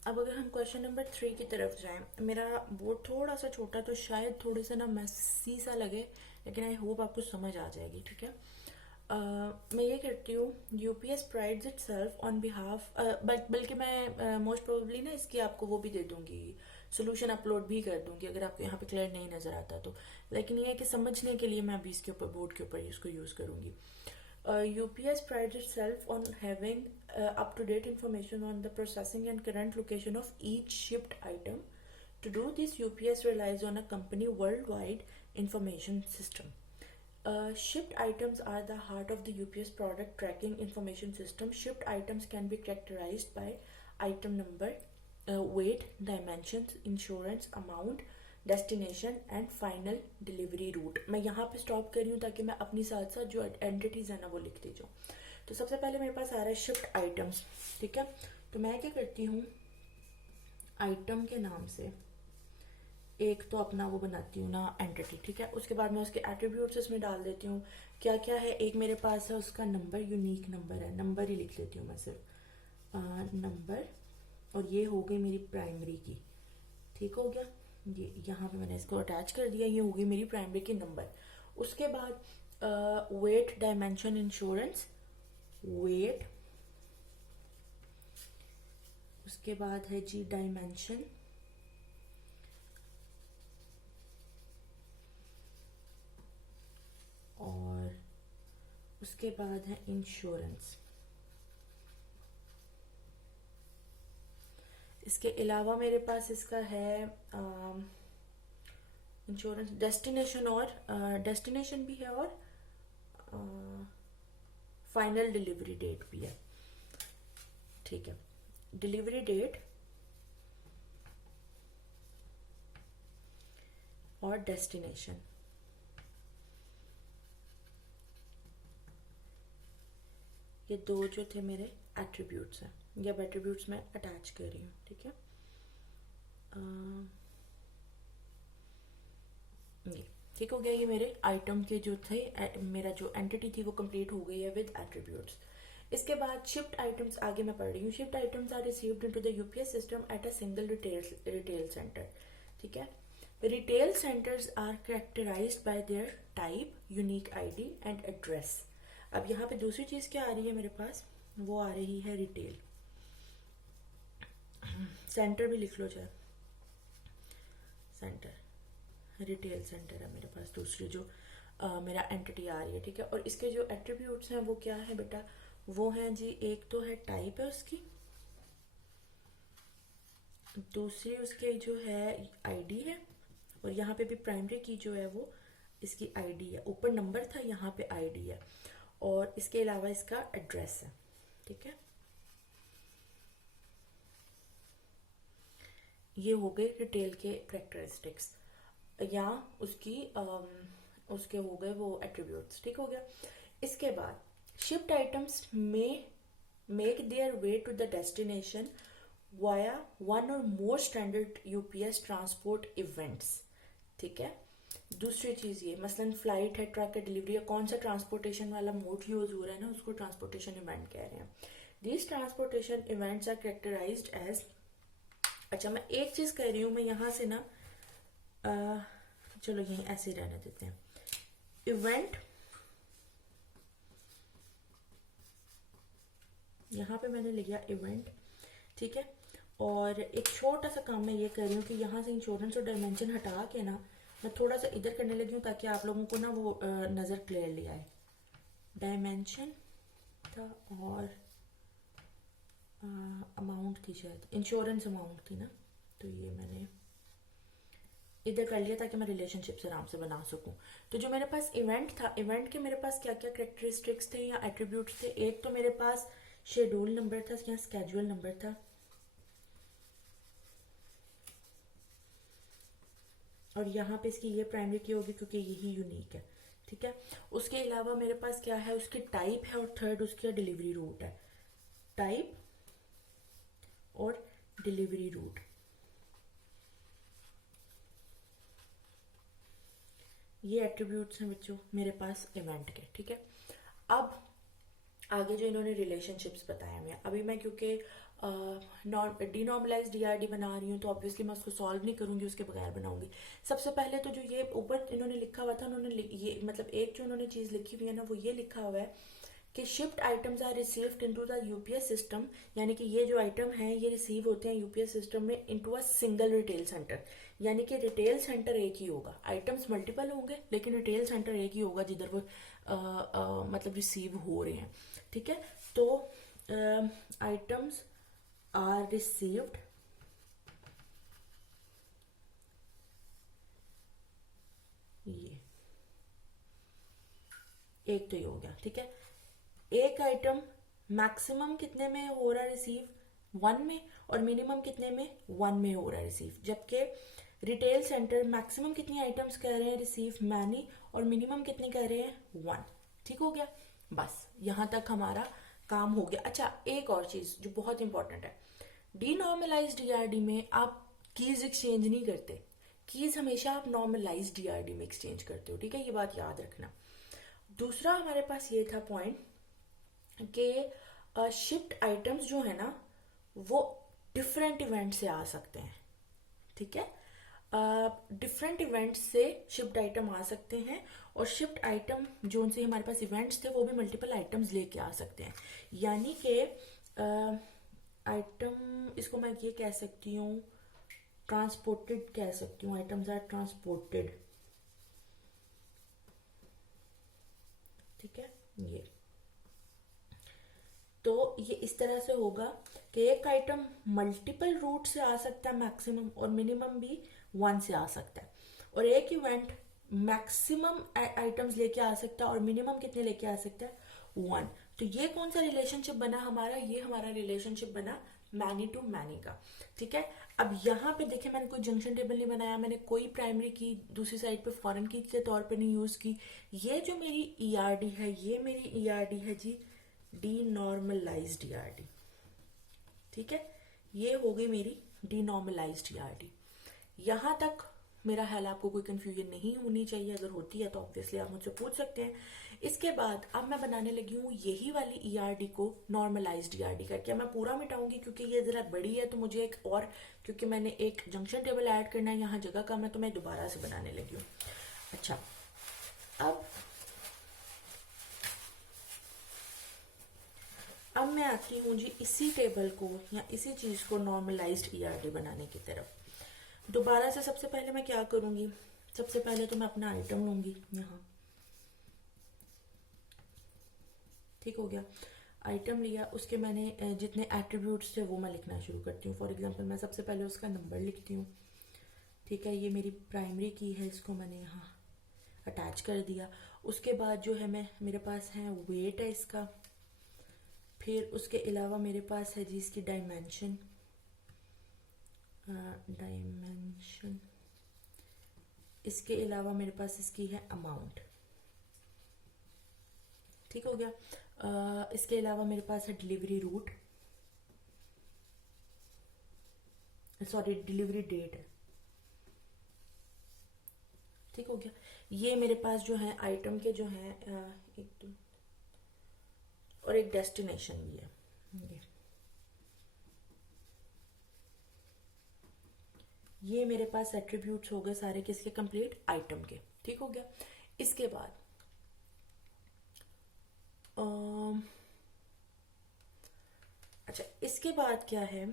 अब अगर हम क्वेश्चन नंबर 3 की तरफ जाएं, मेरा बोर्ड थोड़ा सा छोटा तो शायद थोड़े से ना मैसी सा लगे, लेकिन आई होप आपको समझ आ जाएगी। ठीक है। मैं ये करती हूँ, UPS prides it self on behalf, बल्कि मैं मोस्ट प्रोबेबली ना इसकी आपको वो भी दे दूंगी, सोल्यूशन अपलोड भी कर दूंगी अगर आपको यहाँ पे क्लियर नहीं नजर आता तो। लेकिन ये है कि समझने के लिए मैं अभी इसके ऊपर बोर्ड के ऊपर इसको यूज करूंगी। UPS prides itself on having up-to-date information on the processing and current location of each shipped item. To do this, UPS relies on a company worldwide information system. Shipped items are the heart of the UPS product tracking information system. Shipped items can be characterized by item number, weight, dimensions, insurance, amount, destination and final delivery route. मैं यहाँ पे stop कर रही हूँ ताकि मैं अपनी साथ साथ जो एंटिटीज है ना वो लिखती जाऊँ। तो सबसे पहले मेरे पास आ रहा है शिफ्ट आइटम्स। ठीक है। तो मैं क्या करती हूँ, आइटम के नाम से एक तो अपना वो बनाती हूँ ना एंटिटी। ठीक है। उसके बाद मैं उसके एट्रीब्यूट्स इसमें डाल देती हूँ। क्या क्या है, एक मेरे पास है उसका नंबर, यूनिक नंबर है, नंबर ही लिख लेती हूँ मैं सिर्फ नंबर। और ये हो गई मेरी प्राइमरी की। ठीक हो गया। ये यहाँ पे मैंने इसको अटैच कर दिया, ये हो गई मेरी प्राइमरी की नंबर। उसके बाद वेट, डायमेंशन, इंश्योरेंस, वेट। उसके बाद है जी डायमेंशन, और उसके बाद है इंश्योरेंस। इसके अलावा मेरे पास इसका है इंश्योरेंस, डेस्टिनेशन, और डेस्टिनेशन भी है, और फाइनल डिलीवरी डेट भी है। ठीक है। डिलीवरी डेट और डेस्टिनेशन, ये दो जो थे मेरे एट्रीब्यूट्स हैं, ये अब एट्रीब्यूट्स मैं अटैच कर रही हूँ। ठीक है। ये ठीक हो गया। ये मेरे आइटम के जो थे, मेरा जो एंटिटी थी वो कंप्लीट हो गई है विद एट्रीब्यूट्स। इसके बाद शिफ्ट आइटम्स आगे मैं पढ़ रही हूँ। Shift items are received into the UPS system at a single retail centre. ठीक है। Retail centres are characterised by their type, unique ID and address. अब यहाँ पे दूसरी चीज क्या आ रही है मेरे पास, वो आ रही है रिटेल सेंटर, भी लिख लो चाहे, सेंटर, रिटेल सेंटर है मेरे पास दूसरी जो मेरा एंटिटी आ रही है। ठीक है। और इसके जो एट्रीब्यूट्स हैं वो क्या है बेटा, वो हैं जी, एक तो है टाइप है उसकी, दूसरी उसके जो है आईडी है, और यहाँ पे भी प्राइमरी की जो है वो इसकी आईडी है। ऊपर नंबर था, यहाँ पे आईडी है, और इसके अलावा इसका एड्रेस है। ठीक है। ये हो गए रिटेल के करेक्टरिस्टिक्स, या उसकी उसके हो गए वो एट्रीब्यूट्स। ठीक हो गया। इसके बाद शिफ्ट आइटम्स में make their way to the destination via one और more standard UPS transport events. ठीक है। दूसरी चीज ये, मसलन फ्लाइट है, ट्रक है, डिलीवरी है, कौन सा ट्रांसपोर्टेशन वाला मोड यूज हो रहा है ना, उसको ट्रांसपोर्टेशन इवेंट कह रहे हैं। These transportation events are characterised as, अच्छा मैं एक चीज कह रही हूँ, मैं यहाँ से ना चलो यहीं ऐसे ही रहने देते हैं। इवेंट, यहाँ पे मैंने लिखा इवेंट। ठीक है। और एक छोटा सा काम मैं ये कर रही हूँ कि यहाँ से इंश्योरेंस और डायमेंशन हटा के ना मैं थोड़ा सा इधर करने लगी हूँ ताकि आप लोगों को ना वो नजर क्लियरली आए। डायमेंशन था और अमाउंट थी, शायद इंश्योरेंस अमाउंट थी ना, तो ये मैंने इधर कर लिया ताकि मैं रिलेशनशिप्स आराम से बना सकूं। तो जो मेरे पास इवेंट था, इवेंट के मेरे पास क्या क्या करेक्टरिस्टिक्स थे या एट्रीब्यूट्स थे, एक तो मेरे पास शेड्यूल नंबर था या स्केड्यूल नंबर था, और यहाँ पे इसकी ये प्राइमरी की होगी क्योंकि यही यूनिक है। ठीक है। उसके अलावा मेरे पास क्या है, उसकी टाइप है, और थर्ड उसका डिलीवरी रूट है। टाइप और डिलीवरी रूट, ये एट्रीब्यूट्स हैं बच्चों मेरे पास इवेंट के। ठीक है। अब आगे जो इन्होंने रिलेशनशिप्स बताया मैं, अभी मैं क्योंकि डीनॉर्मलाइज डीआरडी बना रही हूँ तो ऑब्वियसली मैं उसको सॉल्व नहीं करूंगी, उसके बगैर बनाऊंगी। सबसे पहले तो जो ये ऊपर इन्होंने लिखा हुआ था, ये मतलब एक जो उन्होंने चीज लिखी हुई है ना, वो ये लिखा हुआ है कि shift items are received into the UPS system, यानी कि ये जो आइटम है ये रिसीव होते हैं यूपीएस सिस्टम में into a single retail centre, यानी कि रिटेल सेंटर एक ही होगा, आइटम्स मल्टीपल होंगे लेकिन रिटेल सेंटर एक ही होगा जिधर वो मतलब रिसीव हो रहे हैं। ठीक है, तो आइटम्स आर रिसीव्ड ये एक तो ये हो गया। ठीक है, एक आइटम मैक्सिमम कितने में हो रहा है रिसीव, 1 में, और मिनिमम कितने में, 1 में हो रहा है रिसीव, जबकि रिटेल सेंटर मैक्सिमम कितनी आइटम्स कह रहे हैं रिसीव, मैनी, और मिनिमम कितने कह रहे हैं, 1। ठीक हो गया, बस यहां तक हमारा काम हो गया। अच्छा, एक और चीज जो बहुत इंपॉर्टेंट है, डीनॉर्मलाइज डीआरडी में आप कीज एक्सचेंज नहीं करते, कीज हमेशा आप नॉर्मलाइज डीआरडी में एक्सचेंज करते हो। ठीक है, ये बात याद रखना। दूसरा हमारे पास ये था पॉइंट कि शिफ्ट आइटम्स जो है ना वो डिफरेंट इवेंट से आ सकते हैं। ठीक है, डिफरेंट इवेंट से शिफ्ट आइटम आ सकते हैं, और शिफ्ट आइटम जो उनसे हमारे पास इवेंट्स थे वो भी मल्टीपल आइटम्स लेके आ सकते हैं, यानी कि आइटम, इसको मैं ये कह सकती हूँ, ट्रांसपोर्टेड कह सकती हूँ, आइटम्स आर ट्रांसपोर्टेड। ठीक है, ये तो ये इस तरह से होगा कि एक आइटम मल्टीपल रूट से आ सकता है मैक्सिमम, और मिनिमम भी 1 से आ सकता है, और एक इवेंट मैक्सिमम आइटम्स लेके आ सकता है और मिनिमम कितने लेके आ सकता है, 1। तो ये कौन सा रिलेशनशिप बना हमारा, ये हमारा रिलेशनशिप बना मैनी टू मैनी का। ठीक है, अब यहाँ पे देखिए मैंने कोई जंक्शन टेबल नहीं बनाया, मैंने कोई प्राइमरी की दूसरी साइड पे फॉरेन की के तौर पे नहीं यूज की। ये जो मेरी ईआरडी है, ये मेरी ईआरडी है जी डीनॉर्मलाइज्ड ईआरडी। ठीक है, ये हो गई मेरी डीनॉर्मलाइज्ड ईआरडी। यहां तक मेरा ख्याल आपको कोई कंफ्यूजन नहीं होनी चाहिए, अगर होती है तो ऑब्वियसली आप मुझसे पूछ सकते हैं। इसके बाद अब मैं बनाने लगी हूँ यही वाली ईआरडी को नॉर्मलाइज्ड ईआरडी करके। मैं पूरा मिटाऊंगी क्योंकि ये जरा बड़ी है, तो मुझे एक और, क्योंकि मैंने एक जंक्शन टेबल ऐड करना है, यहाँ जगह कम है, तो मैं दोबारा से बनाने लगी हूँ। अच्छा, अब मैं आती हूँ जी इसी टेबल को या इसी चीज को नॉर्मलाइज्ड ईआरडी बनाने की तरफ। दोबारा से सबसे पहले मैं क्या करूंगी, सबसे पहले तो मैं अपना आइटम लूंगी यहाँ। ठीक हो गया, आइटम लिया, उसके मैंने जितने एट्रीब्यूट्स थे वो मैं लिखना शुरू करती हूँ। फॉर एग्जांपल मैं सबसे पहले उसका नंबर लिखती हूँ। ठीक है, ये मेरी प्राइमरी की है, इसको मैंने यहाँ अटैच कर दिया। उसके बाद जो है मेरे पास है वेट है इसका, फिर उसके अलावा मेरे पास है जी इसकी डायमेंशन, इसके अलावा मेरे पास इसकी है अमाउंट। ठीक हो गया, इसके अलावा मेरे पास है delivery route, sorry delivery date है। ठीक हो गया, ये मेरे पास जो है आइटम के जो है एक दो और एक डेस्टिनेशन भी है। ये मेरे पास एट्रीब्यूट्स हो गए सारे किसके, कंप्लीट आइटम के। ठीक हो गया, इसके बाद अच्छा, इसके बाद क्या है